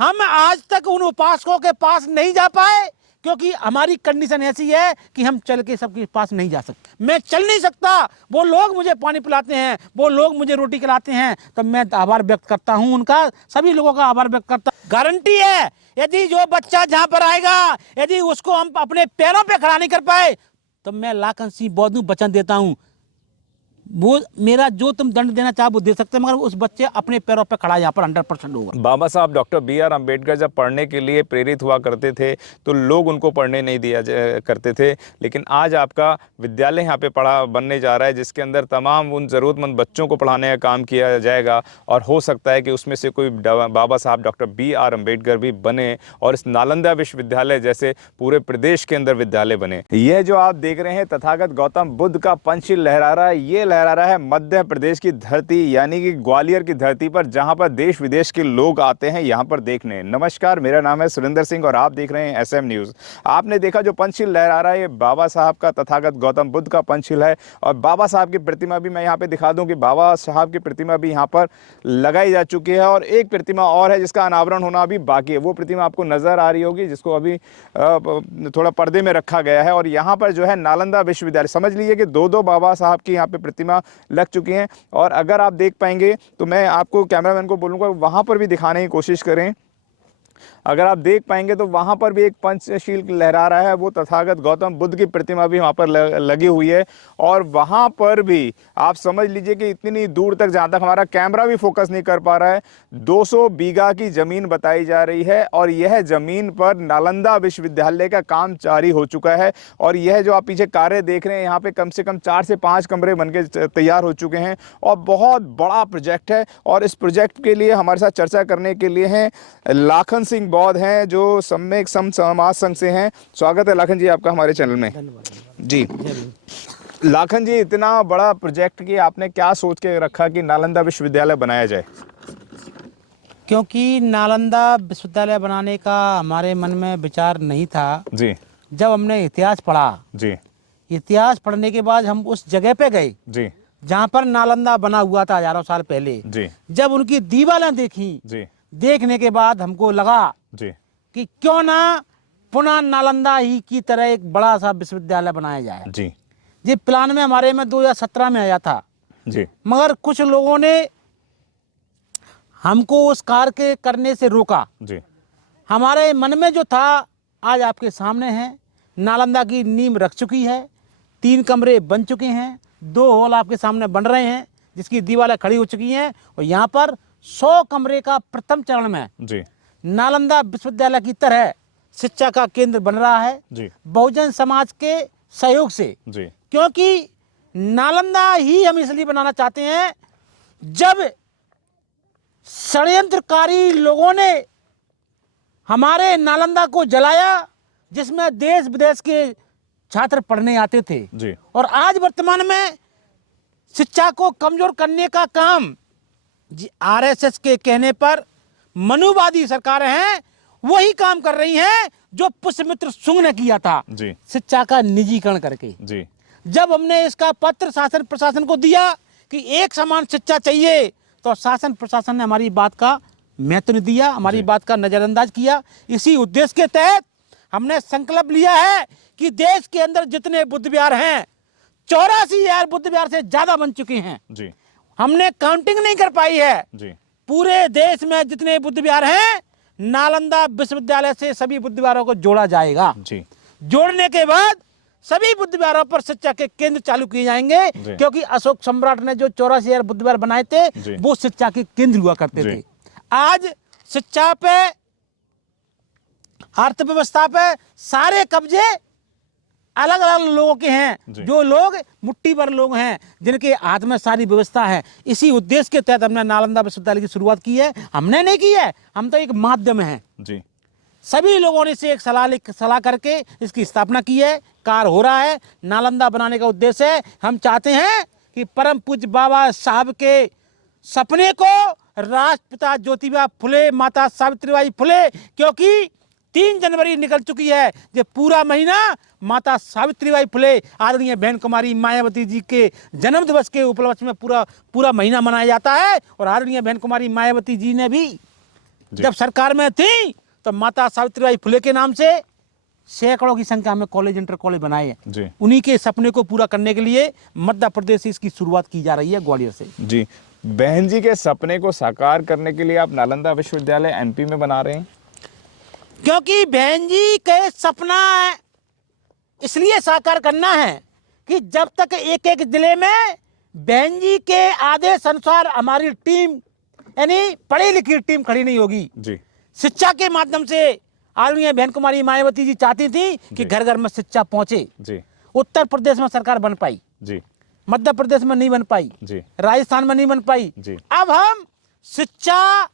हम आज तक उन उपासकों के पास नहीं जा पाए क्योंकि हमारी कंडीशन ऐसी है कि हम चल के सबके पास नहीं जा सकते। मैं चल नहीं सकता, वो लोग मुझे पानी पिलाते हैं, वो लोग मुझे रोटी खिलाते हैं, तब मैं आभार व्यक्त करता हूं उनका, सभी लोगों का आभार व्यक्त करता। गारंटी है यदि जो बच्चा जहां पर आएगा यदि उसको हम अपने पैरों पे खड़ा नहीं कर पाए तो मैं लाखन सिंह बौद्धू वचन देता हूं, वो मेरा जो तुम दंड देना चाहो वो दे सकते हैं, मगर उस बच्चे अपने पैरों पे खड़ा यहाँ पर 100% होगा। बाबा साहब डॉक्टर B.R. अम्बेडकर जब पढ़ने के लिए प्रेरित हुआ करते थे तो लोग उनको पढ़ने नहीं दिया करते थे, लेकिन आज आपका विद्यालय यहाँ पे बनने जा रहा है जिसके अंदर तमाम उन ज़रूरतमंद बच्चों को पढ़ाने का काम किया जाएगा और हो सकता है कि उसमें से कोई बाबा साहब डॉक्टर B.R. अम्बेडकर भी बने और इस नालंदा विश्वविद्यालय जैसे पूरे प्रदेश के अंदर विद्यालय बने। यह जो आप देख रहे हैं तथागत गौतम बुद्ध का पंचशील लहरा रहा है, ये लहरा रहा है मध्य प्रदेश की धरती यानी कि ग्वालियर की धरती पर, जहां पर देश विदेश के लोग आते हैं यहां पर देखने। नमस्कार, मेरा नाम है सुरेंद्र सिंह और आप देख रहे हैं SM न्यूज़। आपने देखा जो पंचशील लहरा रहा है ये बाबा साहब का तथागत गौतम बुद्ध का पंचशील है और बाबा साहब की प्रतिमा भी मैं यहाँ पे दिखा दूं कि बाबा साहब की प्रतिमा भी यहाँ पर लगाई जा चुकी है और एक प्रतिमा और है जिसका अनावरण होना अभी बाकी है। वो प्रतिमा आपको नजर आ रही होगी जिसको अभी थोड़ा पर्दे में रखा गया है। और यहाँ पर जो है नालंदा विश्वविद्यालय, समझ लीजिए कि दो बाबा साहब की यहाँ पे प्रतिमा लग चुकी हैं। और अगर आप देख पाएंगे तो मैं आपको कैमरामैन को बोलूँगा वहाँ पर भी दिखाने की कोशिश करें। अगर आप देख पाएंगे तो वहाँ पर भी एक पंचशील लहरा रहा है, वो तथागत गौतम बुद्ध की प्रतिमा भी वहाँ पर लगी हुई है। और वहाँ पर भी आप समझ लीजिए कि इतनी दूर तक, जहाँ तक हमारा कैमरा भी फोकस नहीं कर पा रहा है, 200 बीघा की ज़मीन बताई जा रही है और यह ज़मीन पर नालंदा विश्वविद्यालय का काम जारी हो चुका है। और यह जो आप पीछे कार्य देख रहे हैं यहाँ पे कम से कम 4 से 5 कमरे बनके तैयार हो चुके हैं और बहुत बड़ा प्रोजेक्ट है। और इस प्रोजेक्ट के लिए हमारे साथ चर्चा करने के लिए हैं लाखन सिंह बौद्ध हैं जो सम्यक समाज संघ से हैं। स्वागत है लाखन जी आपका हमारे चैनल में। जी लाखन जी, इतना बड़ा प्रोजेक्ट की आपने क्या सोच के रखा कि नालंदा विश्वविद्यालय बनाया जाए? क्योंकि नालंदा विश्वविद्यालय बनाने का हमारे मन में विचार नहीं था जी। जब हमने इतिहास पढ़ा जी। इतिहास पढ़ने के बाद हम उस जगह पे गए जी। जहाँ पर नालंदा बना हुआ था हजारों साल पहले। जी। जब उनकी दीवारें देखी, जी। देखने के बाद हमको लगा जी कि क्यों ना पुनः नालंदा ही की तरह एक बड़ा सा विश्वविद्यालय बनाया जाए। जी। ये प्लान में हमारे में 2017 में आया था जी। मगर कुछ लोगों ने हमको उस कार्य के करने से रोका। जी। हमारे मन में जो था आज आपके सामने है। नालंदा की नींव रख चुकी है, 3 कमरे बन चुके हैं, 2 हॉल आपके सामने बन रहे हैं जिसकी दीवारें खड़ी हो चुकी हैं और यहाँ पर 100 कमरे का प्रथम चरण में जी नालंदा विश्वविद्यालय की तरह शिक्षा का केंद्र बन रहा है जी बहुजन समाज के सहयोग से। जी। क्योंकि नालंदा ही हम इसलिए बनाना चाहते हैं, जब षड्यंत्रकारी लोगों ने हमारे नालंदा को जलाया जिसमें देश विदेश के छात्र पढ़ने आते थे जी। और आज वर्तमान में शिक्षा को कमजोर करने का काम RSS के कहने पर मनुवादी सरकारें हैं वही काम कर रही हैं जो पुष्यमित्र सुंग ने किया था जी। शिक्षा का निजीकरण करके। जी। जब हमने इसका पत्र शासन प्रशासन को दिया कि एक समान शिक्षा चाहिए तो शासन प्रशासन ने हमारी बात का महत्व नहीं दिया, हमारी बात का नजरअंदाज किया। इसी उद्देश्य के तहत हमने संकल्प लिया है कि देश के अंदर जितने बुद्ध विहार हैं 84,000 बुद्ध विहार से ज्यादा बन चुके हैं जी। हमने काउंटिंग नहीं कर पाई है जी। पूरे देश में जितने बुद्ध विहार हैं नालंदा विश्वविद्यालय से सभी बुद्ध विहारों को जोड़ा जाएगा जी। जोड़ने के बाद सभी बुद्ध विहारों पर शिक्षा के केंद्र चालू किए जाएंगे क्योंकि अशोक सम्राट ने जो 84,000 बुद्ध विहार बनाए थे वो शिक्षा के केंद्र हुआ करते थे। आज शिक्षा पे अर्थव्यवस्था पे सारे कब्जे अलग अलग लोगों के हैं, जो लोग मुट्ठी भर लोग हैं जिनके हाथ में सारी व्यवस्था है। इसी उद्देश्य के तहत हमने नालंदा विश्वविद्यालय की शुरुआत की है। हमने नहीं की है, हम तो एक माध्यम हैं जी। सभी लोगों ने से एक सलाह करके इसकी स्थापना की है। कार्य हो रहा है। नालंदा बनाने का उद्देश्य है, हम चाहते हैं कि परम पूज्य बाबा साहब के सपने को राष्ट्रपिता ज्योतिबा फुले, माता सावित्रीबाई फुले, क्योंकि 3 जनवरी निकल चुकी है, ये पूरा महीना माता सावित्रीबाई फुले आदरणीय बहन कुमारी मायावती जी के जन्म दिवस के उपलक्ष्य में पूरा महीना मनाया जाता है। और आदरणीय बहन कुमारी मायावती जी ने भी जब सरकार में थी तो माता सावित्रीबाई फुले के नाम से सैकड़ों की संख्या में कॉलेज, इंटर कॉलेज बनाए हैं। जी उन्हीं के सपने को पूरा करने के लिए मध्य प्रदेश से इसकी शुरुआत की जा रही है, ग्वालियर से। जी, बहन जी के सपने को साकार करने के लिए आप नालंदा विश्वविद्यालय एमपी में बना रहे हैं? क्योंकि बहन जी के सपना इसलिए साकार करना है कि जब तक एक एक जिले में बहन जी के आदेश अनुसार हमारी टीम यानी पढ़ी लिखी टीम खड़ी नहीं होगी। जी शिक्षा के माध्यम से आदरणीय बहन कुमारी मायावती जी चाहती थी कि घर घर में शिक्षा पहुंचे। जी उत्तर प्रदेश में सरकार बन पाई, जी मध्य प्रदेश में नहीं बन पाई, जी राजस्थान में नहीं बन पाई। जी अब हम शिक्षा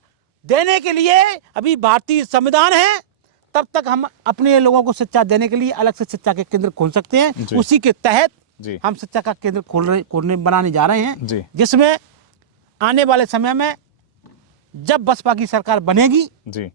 देने के लिए अभी भारतीय संविधान है, तब तक हम अपने लोगों को शिक्षा देने के लिए अलग से शिक्षा के केंद्र खोल सकते हैं। उसी के तहत जी हम शिक्षा का केंद्र खोलने बनाने जा रहे हैं, जी जिसमें आने वाले समय में जब बसपा की सरकार बनेगी, जी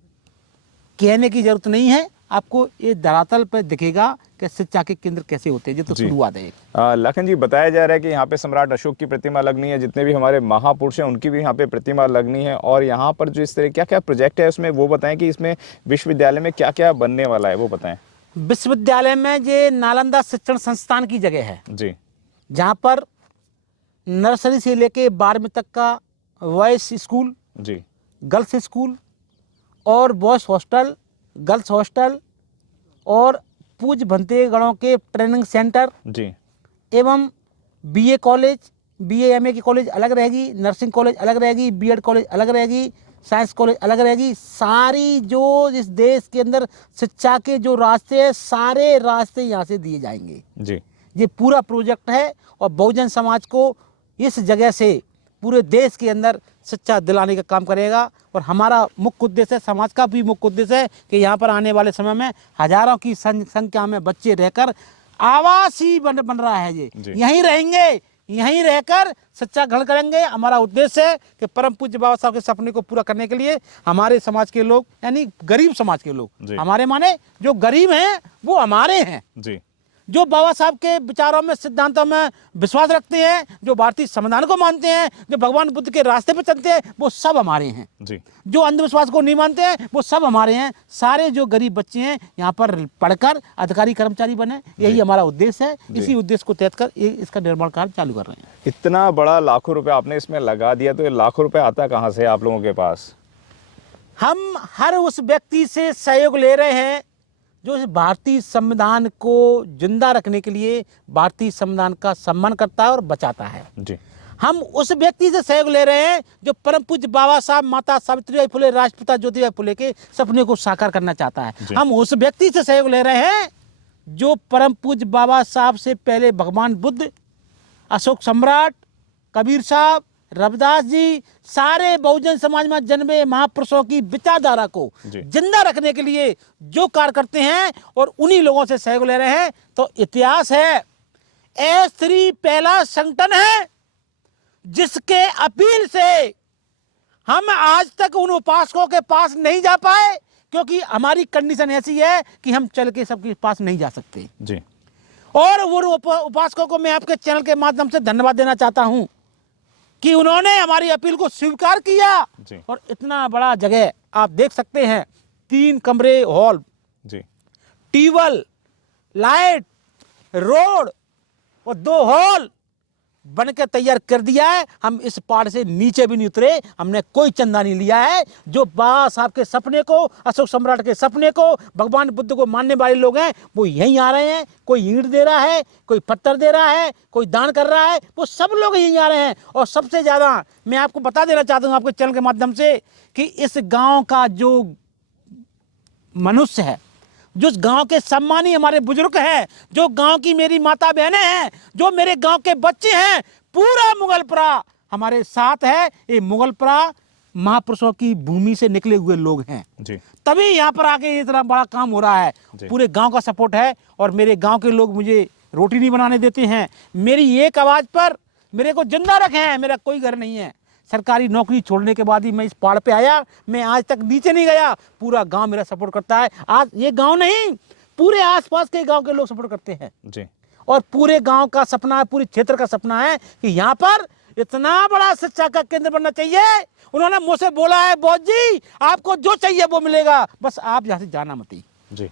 कहने की जरूरत नहीं है, आपको ये धरातल पर दिखेगा कि शिक्षा के केंद्र कैसे होते हैं। ये तो जी। शुरुआत है। लखन जी, बताया जा रहा है कि यहाँ पे सम्राट अशोक की प्रतिमा लगनी है, जितने भी हमारे महापुरुष हैं उनकी भी यहाँ पे प्रतिमा लगनी है, और यहाँ पर जो इस तरह क्या क्या प्रोजेक्ट है उसमें वो बताएं कि इसमें विश्वविद्यालय में क्या क्या बनने वाला है, वो बताएं। विश्वविद्यालय में ये नालंदा शिक्षण संस्थान की जगह है, जी जहाँ पर नर्सरी से लेके 12वीं तक का बॉयज स्कूल, जी गर्ल्स स्कूल और बॉयज हॉस्टल, गर्ल्स हॉस्टल और पूज भंते गणों के ट्रेनिंग सेंटर जी एवं बीए कॉलेज, बीए एमए की कॉलेज अलग रहेगी, नर्सिंग कॉलेज अलग रहेगी, बीएड कॉलेज अलग रहेगी, साइंस कॉलेज अलग रहेगी। सारी जो इस देश के अंदर शिक्षा के जो रास्ते हैं, सारे रास्ते यहाँ से दिए जाएंगे। जी ये पूरा प्रोजेक्ट है और बहुजन समाज को इस जगह से पूरे देश के अंदर शिक्षा दिलाने का काम करेगा। और हमारा मुख्य उद्देश्य है, समाज का भी मुख्य उद्देश्य है कि यहाँ पर आने वाले समय में हजारों की संख्या में बच्चे रहकर आवास ही बन रहा है, ये यहीं रहेंगे, यहीं रहकर शिक्षा ग्रहण करेंगे। हमारा उद्देश्य है कि परम पूज्य बाबा साहब के सपने को पूरा करने के लिए हमारे समाज के लोग यानी गरीब समाज के लोग, हमारे माने जो गरीब हैं वो हमारे हैं, जी जो बाबा साहब के विचारों में, सिद्धांतों में विश्वास रखते हैं, जो भारतीय संविधान को मानते हैं, जो भगवान बुद्ध के रास्ते पे चलते हैं, वो सब हमारे हैं। जी जो अंधविश्वास को नहीं मानते हैं वो सब हमारे हैं। सारे जो गरीब बच्चे हैं यहाँ पर पढ़कर अधिकारी कर्मचारी बने, यही हमारा उद्देश्य है। इसी उद्देश्य को तहत कर इसका निर्माण कार्य चालू कर रहे हैं। इतना बड़ा लाखों रुपए आपने इसमें लगा दिया, तो ये लाखों रुपए आता कहाँ से आप लोगों के पास? हम हर उस व्यक्ति से सहयोग ले रहे हैं जो इस भारतीय संविधान को जिंदा रखने के लिए भारतीय संविधान का सम्मान करता है और बचाता है। जी हम उस व्यक्ति से सहयोग ले रहे हैं जो परम पूज्य बाबा साहब, माता सावित्रीबाई फुले, राष्ट्रपिता ज्योतिबा फुले के सपने को साकार करना चाहता है। हम उस व्यक्ति से सहयोग ले रहे हैं जो परम पूज्य बाबा साहब से पहले भगवान बुद्ध, अशोक सम्राट, कबीर साहब, रविदास जी, सारे बहुजन समाज में जन्मे महापुरुषों की विचारधारा को जिंदा रखने के लिए जो कार्य करते हैं, और उन्हीं लोगों से सहयोग ले रहे हैं। तो इतिहास है, S3 पहला संगठन है जिसके अपील से हम आज तक उन उपासकों के पास नहीं जा पाए, क्योंकि हमारी कंडीशन ऐसी है कि हम चल के सबके पास नहीं जा सकते जी। और वो उपासकों को मैं आपके चैनल के माध्यम से धन्यवाद देना चाहता हूं कि उन्होंने हमारी अपील को स्वीकार किया। और इतना बड़ा जगह आप देख सकते हैं, 3 कमरे हॉल, ट्यूबवेल, लाइट, रोड और 2 हॉल बनकर तैयार कर दिया है। हम इस पहाड़ से नीचे भी नहीं उतरे, हमने कोई चंदा नहीं लिया है। जो बाबा साहब के सपने को, अशोक सम्राट के सपने को, भगवान बुद्ध को मानने वाले लोग हैं वो यहीं आ रहे हैं। कोई ईंट दे रहा है, कोई पत्थर दे रहा है, कोई दान कर रहा है, वो सब लोग यहीं आ रहे हैं। और सबसे ज़्यादा मैं आपको बता देना चाहता हूँ आपके चैनल के माध्यम से कि इस गाँव का जो मनुष्य है, जो गांव के सम्मानी हमारे बुजुर्ग हैं, जो गांव की मेरी माता बहनें हैं, जो मेरे गांव के बच्चे हैं, पूरा मुगलपुरा हमारे साथ है। ये मुगलपुरा महापुरुषों की भूमि से निकले हुए लोग हैं जी। तभी यहाँ पर आके इतना बड़ा काम हो रहा है। पूरे गांव का सपोर्ट है और मेरे गांव के लोग मुझे रोटी नहीं बनाने देते हैं। मेरी एक आवाज़ पर मेरे को जिंदा रखे हैं। मेरा कोई घर नहीं है। सरकारी नौकरी छोड़ने के बाद ही मैं इस पहाड़ पे आया, मैं आज तक नीचे नहीं गया। पूरा गांव मेरा सपोर्ट करता है। आज ये गांव नहीं, पूरे आसपास के गांव के लोग सपोर्ट करते हैं जी। और पूरे गांव का सपना है, पूरे क्षेत्र का सपना है कि यहाँ पर इतना बड़ा शिक्षा का केंद्र बनना चाहिए। उन्होंने मुझसे बोला है, बॉस जी आपको जो चाहिए वो मिलेगा, बस आप यहाँ से जाना मत ही। जी।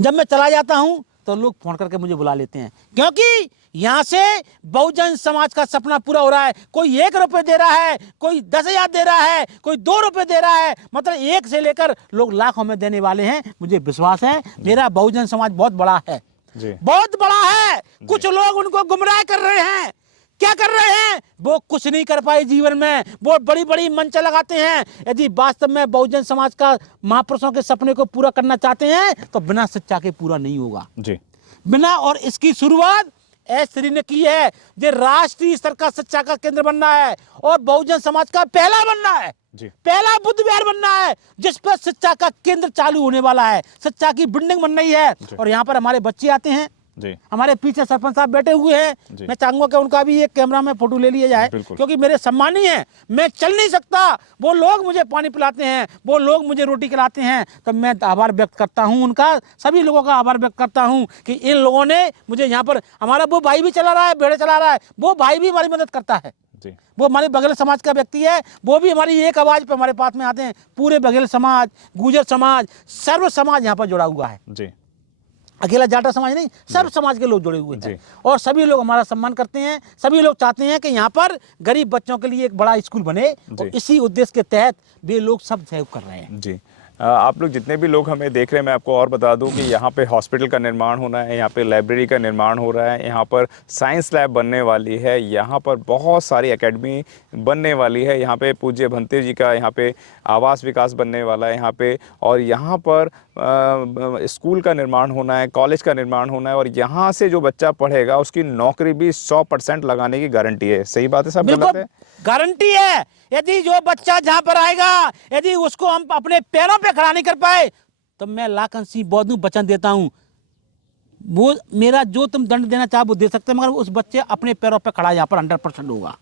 जब मैं चला जाता हूं तो लोग फोन करके मुझे बुला लेते हैं, क्योंकि यहां से बहुजन समाज का सपना पूरा हो रहा है। कोई 1 रुपए दे रहा है, कोई 10,000 दे रहा है, कोई 2 रुपए दे रहा है, मतलब 1 से लेकर लोग लाखों में देने वाले हैं। मुझे विश्वास है मेरा बहुजन समाज बहुत बड़ा है, बहुत बड़ा है। कुछ लोग उनको गुमराह कर रहे हैं। क्या कर रहे हैं? वो कुछ नहीं कर पाए जीवन में, वो बड़ी बड़ी मंच लगाते हैं। यदि वास्तव में बहुजन समाज का महापुरुषों के सपने को पूरा करना चाहते हैं तो बिना शिक्षा के पूरा नहीं होगा जी। बिना। और इसकी शुरुआत S3 ने की है। जो राष्ट्रीय स्तर का शिक्षा का केंद्र बनना है और बहुजन समाज का पहला बनना है जी। पहला बुद्ध विहार बनना है जिस पर शिक्षा का केंद्र चालू होने वाला है। शिक्षा की बिल्डिंग बन रही है और यहाँ पर हमारे बच्चे आते हैं जी। हमारे पीछे सरपंच साहब बैठे हुए हैं। मैं चाहूंगा कि उनका भी एक कैमरा में फोटो ले लिया जाए, क्योंकि मेरे सम्मानी हैं। मैं चल नहीं सकता, वो लोग मुझे पानी पिलाते हैं, वो लोग मुझे रोटी खिलाते हैं, तो मैं आभार व्यक्त करता हूं उनका, सभी लोगों का आभार व्यक्त करता हूं कि इन लोगों ने मुझे यहाँ पर, हमारा वो भाई भी चला रहा है, बेड़े चला रहा है, वो भाई भी हमारी मदद करता है। वो हमारे बघेल समाज का व्यक्ति है, वो भी हमारी एक आवाज पे हमारे पास में आते हैं। पूरे बघेल समाज, गुर्जर समाज, सर्व समाज यहाँ पर जुड़ा हुआ है जी। अकेला जाटा समाज नहीं, सब समाज के लोग जुड़े हुए हैं और सभी लोग हमारा सम्मान करते हैं। सभी लोग चाहते हैं कि यहाँ पर गरीब बच्चों के लिए एक बड़ा स्कूल बने और इसी उद्देश्य के तहत वे लोग सब सहयोग कर रहे हैं जी। आप लोग जितने भी लोग हमें देख रहे हैं, मैं आपको और बता दूं कि यहाँ पे हॉस्पिटल का निर्माण होना है, यहाँ पे लाइब्रेरी का निर्माण हो रहा है, यहाँ पर साइंस लैब बनने वाली है, यहाँ पर बहुत सारी एकेडमी बनने वाली है, यहाँ पे पूज्य भंते जी का यहाँ पे आवास विकास बनने वाला है यहाँ पे, और यहाँ पर स्कूल का निर्माण होना है, कॉलेज का निर्माण होना है, और यहाँ से जो बच्चा पढ़ेगा उसकी नौकरी भी 100% लगाने की गारंटी है। सही बात है साहब? गलत है? गारंटी है। यदि जो बच्चा जहां पर आएगा, यदि उसको हम अपने पैरों पे खड़ा नहीं कर पाए तो मैं लाखन सिंह बौद्धू वचन देता हूं, वो मेरा जो तुम दंड देना चाहो वो दे सकते हैं, मगर उस बच्चे अपने पैरों पे खड़ा यहाँ पर 100% होगा।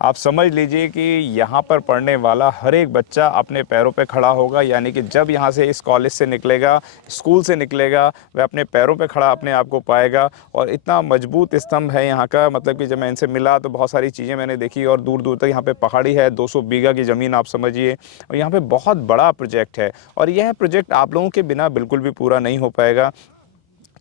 आप समझ लीजिए कि यहाँ पर पढ़ने वाला हर एक बच्चा अपने पैरों पे खड़ा होगा, यानी कि जब यहाँ से इस कॉलेज से निकलेगा, स्कूल से निकलेगा, वह अपने पैरों पे खड़ा अपने आप को पाएगा। और इतना मजबूत स्तंभ है यहाँ का, मतलब कि जब मैं इनसे मिला तो बहुत सारी चीज़ें मैंने देखी, और दूर दूर तक यहाँ पे पहाड़ी है, 200 बीघा की ज़मीन आप समझिए, और यहाँ पे बहुत बड़ा प्रोजेक्ट है, और यह प्रोजेक्ट आप लोगों के बिना बिल्कुल भी पूरा नहीं हो पाएगा।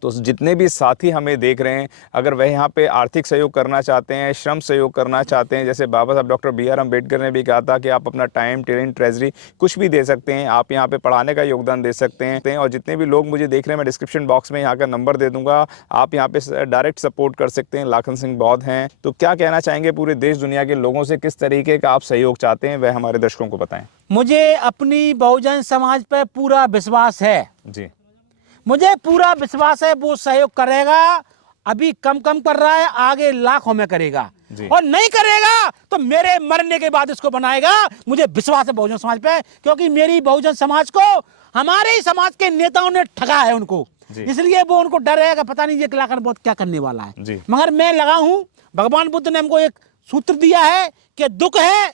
तो जितने भी साथी हमें देख रहे हैं, अगर वह यहाँ पे आर्थिक सहयोग करना चाहते हैं, श्रम सहयोग करना चाहते हैं, जैसे बाबा साहब डॉक्टर BR अम्बेडकर ने भी कहा था कि आप अपना टाइम, टैलेंट, ट्रेजरी कुछ भी दे सकते हैं, आप यहाँ पे पढ़ाने का योगदान दे सकते हैं। और जितने भी लोग मुझे देख रहे हैं, मैं डिस्क्रिप्शन बॉक्स में यहाँ का नंबर दे दूँगा, आप यहाँ पे डायरेक्ट सपोर्ट कर सकते हैं। लाखन सिंह बौद्ध हैं। तो क्या कहना चाहेंगे पूरे देश दुनिया के लोगों से, किस तरीके का आप सहयोग चाहते हैं, वह हमारे दर्शकों को बताएँ। मुझे अपनी बहुजन समाज पर पूरा विश्वास है जी, मुझे पूरा विश्वास है वो सहयोग करेगा। अभी कम कर रहा है, आगे लाखों में करेगा, और नहीं करेगा तो मेरे मरने के बाद इसको बनाएगा। मुझे विश्वास है बहुजन समाज पे, क्योंकि मेरी बहुजन समाज को हमारे ही समाज के नेताओं ने ठगा है उनको, इसलिए वो उनको डर है कि पता नहीं ये लाखन बौद्ध क्या करने वाला है। मगर मैं लगा हूं, भगवान बुद्ध ने हमको एक सूत्र दिया है कि दुख है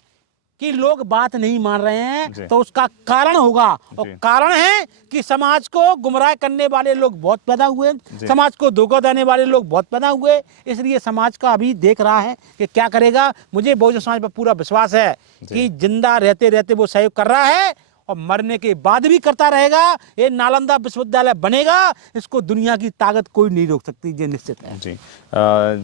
कि लोग बात नहीं मान रहे हैं, तो उसका कारण होगा, और कारण है कि समाज को गुमराह करने वाले लोग बहुत पैदा हुए, समाज को धोखा देने वाले लोग बहुत पैदा हुए। इसलिए समाज का अभी देख रहा है कि क्या करेगा। मुझे बहुजन समाज पर पूरा विश्वास है कि जिंदा रहते रहते वो सहयोग कर रहा है और मरने के बाद भी करता रहेगा। ये नालंदा विश्वविद्यालय बनेगा, इसको दुनिया की ताकत कोई नहीं रोक सकती, ये निश्चित है जी।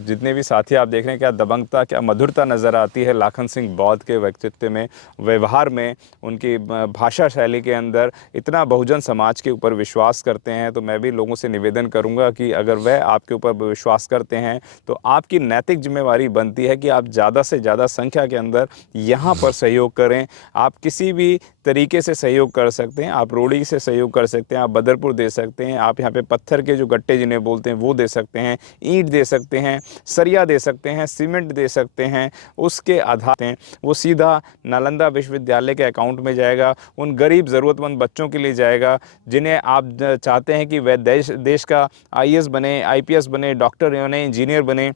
जितने भी साथी आप देख रहे हैं, क्या दबंगता, क्या मधुरता नज़र आती है लाखन सिंह बौद्ध के व्यक्तित्व में, व्यवहार में, उनकी भाषा शैली के अंदर। इतना बहुजन समाज के ऊपर विश्वास करते हैं, तो मैं भी लोगों से निवेदन करूंगा कि अगर वह आपके ऊपर विश्वास करते हैं तो आपकी नैतिक जिम्मेवारी बनती है कि आप ज़्यादा से ज़्यादा संख्या के अंदर यहाँ पर सहयोग करें। आप किसी भी तरीके से सहयोग कर सकते हैं, आप रोड़ी से सहयोग कर सकते हैं, आप बदरपुर दे सकते हैं, आप यहाँ पे पत्थर के जो गट्टे जिन्हें बोलते हैं वो दे सकते हैं, ईंट दे सकते हैं, सरिया दे सकते हैं, सीमेंट दे सकते हैं। उसके आधार पे वो सीधा नालंदा विश्वविद्यालय के अकाउंट में जाएगा, उन गरीब ज़रूरतमंद बच्चों के लिए जाएगा जिन्हें आप चाहते हैं कि वह देश का IAS बने, IPS बने, डॉक्टर बने, इंजीनियर बने।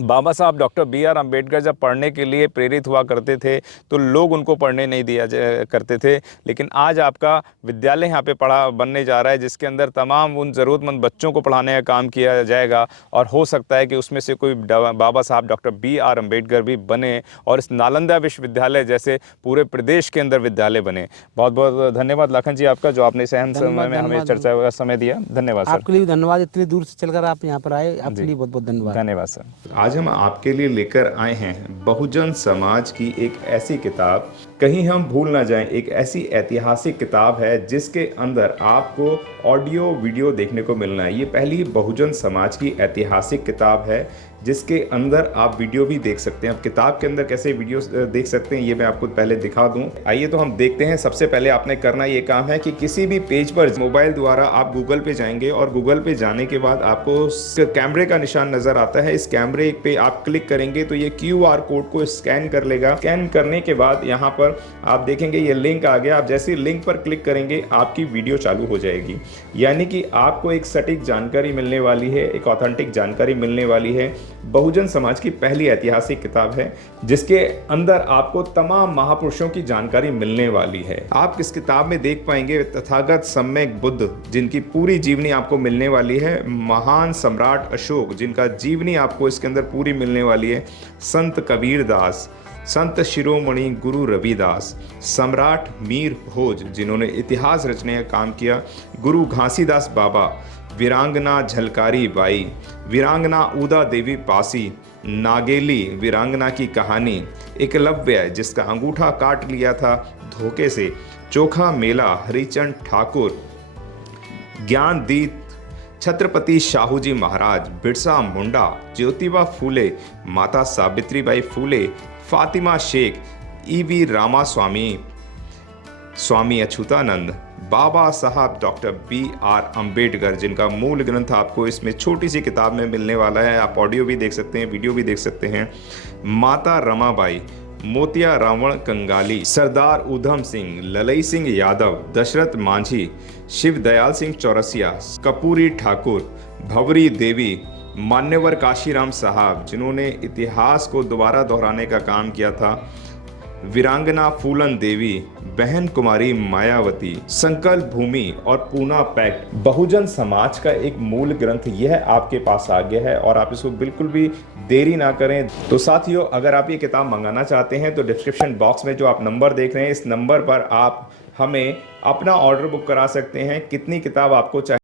बाबा साहब डॉक्टर B.R. अम्बेडकर जब पढ़ने के लिए प्रेरित हुआ करते थे तो लोग उनको पढ़ने नहीं दिया करते थे, लेकिन आज आपका विद्यालय यहाँ पे बनने जा रहा है जिसके अंदर तमाम उन ज़रूरतमंद बच्चों को पढ़ाने का काम किया जाएगा। और हो सकता है कि उसमें से कोई बाबा साहब डॉक्टर B.R. अम्बेडकर भी बने और इस नालंदा विश्वविद्यालय जैसे पूरे प्रदेश के अंदर विद्यालय बने। बहुत बहुत धन्यवाद लाखन जी आपका, जो आपने सहन समय में हमें चर्चा का समय दिया। धन्यवाद सर। आपके लिए धन्यवाद, इतनी दूर से चलकर आप यहाँ पर आए, आपके लिए बहुत बहुत धन्यवाद। धन्यवाद सर। आज हम आपके लिए लेकर आए हैं बहुजन समाज की एक ऐसी किताब, कहीं हम भूल ना जाएं, एक ऐसी ऐतिहासिक किताब है जिसके अंदर आपको ऑडियो वीडियो देखने को मिलना है। ये पहली बहुजन समाज की ऐतिहासिक किताब है जिसके अंदर आप वीडियो भी देख सकते हैं। अब किताब के अंदर कैसे वीडियो देख सकते हैं ये मैं आपको पहले दिखा दूं। आइए तो हम देखते हैं। सबसे पहले आपने करना ये काम है कि किसी भी पेज पर मोबाइल द्वारा आप गूगल पे जाएंगे और गूगल पे जाने के बाद आपको कैमरे का निशान नजर आता है। इस कैमरे पे आप क्लिक करेंगे तो ये QR कोड को स्कैन कर लेगा। स्कैन करने के बाद यहाँ पर आप देखेंगे ये लिंक आ गया। आप जैसे लिंक पर क्लिक करेंगे आपकी वीडियो चालू हो जाएगी, यानी कि आपको एक सटीक जानकारी मिलने वाली है, एक ऑथेंटिक जानकारी मिलने वाली है। बहुजन समाज की पहली ऐतिहासिक किताब है जिसके अंदर आपको तमाम महापुरुषों की जानकारी मिलने वाली है। आप इस किताब में देख पाएंगे तथागत सम्यक बुद्ध जिनकी पूरी जीवनी आपको मिलने वाली है, महान सम्राट अशोक जिनका जीवनी आपको इसके अंदर पूरी मिलने वाली है, संत कबीर दास, संत शिरोमणि गुरु रविदास, सम्राट मीर भोज जिन्होंने इतिहास रचने का काम किया, गुरु घासीदास बाबा, वीरांगना झलकारी बाई, वीरांगना उदा देवी पासी, नागेली वीरांगना की कहानी, एकलव्य जिसका अंगूठा काट लिया था धोखे से, चोखा मेला हरिचंद ठाकुर, ज्ञानदीप छत्रपति शाहूजी महाराज, बिरसा मुंडा, ज्योतिबा फूले, माता सावित्रीबाई फूले, फातिमा शेख, E.V. रामास्वामी, स्वामी अच्युतानंद, बाबा साहब डॉक्टर B.R. अम्बेडकर जिनका मूल ग्रंथ आपको इसमें छोटी सी किताब में मिलने वाला है। आप ऑडियो भी देख सकते हैं, वीडियो भी देख सकते हैं। माता रमाबाई, मोतिया रावण कंगाली, सरदार उधम सिंह, ललई सिंह यादव, दशरथ मांझी, शिव दयाल सिंह चौरसिया, कपूरी ठाकुर, भवरी देवी, मान्यवर काशीराम साहब जिन्होंने इतिहास को दोबारा दोहराने का काम किया था, वीरांगना फूलन देवी, बहन कुमारी मायावती, संकल्प भूमि और पूना पैक्ट। बहुजन समाज का एक मूल ग्रंथ यह आपके पास आ गया है और आप इसको बिल्कुल भी देरी ना करें। तो साथियों, अगर आप ये किताब मंगाना चाहते हैं तो डिस्क्रिप्शन बॉक्स में जो आप नंबर देख रहे हैं इस नंबर पर आप हमें अपना ऑर्डर बुक करा सकते हैं। कितनी किताब आपको चाहिए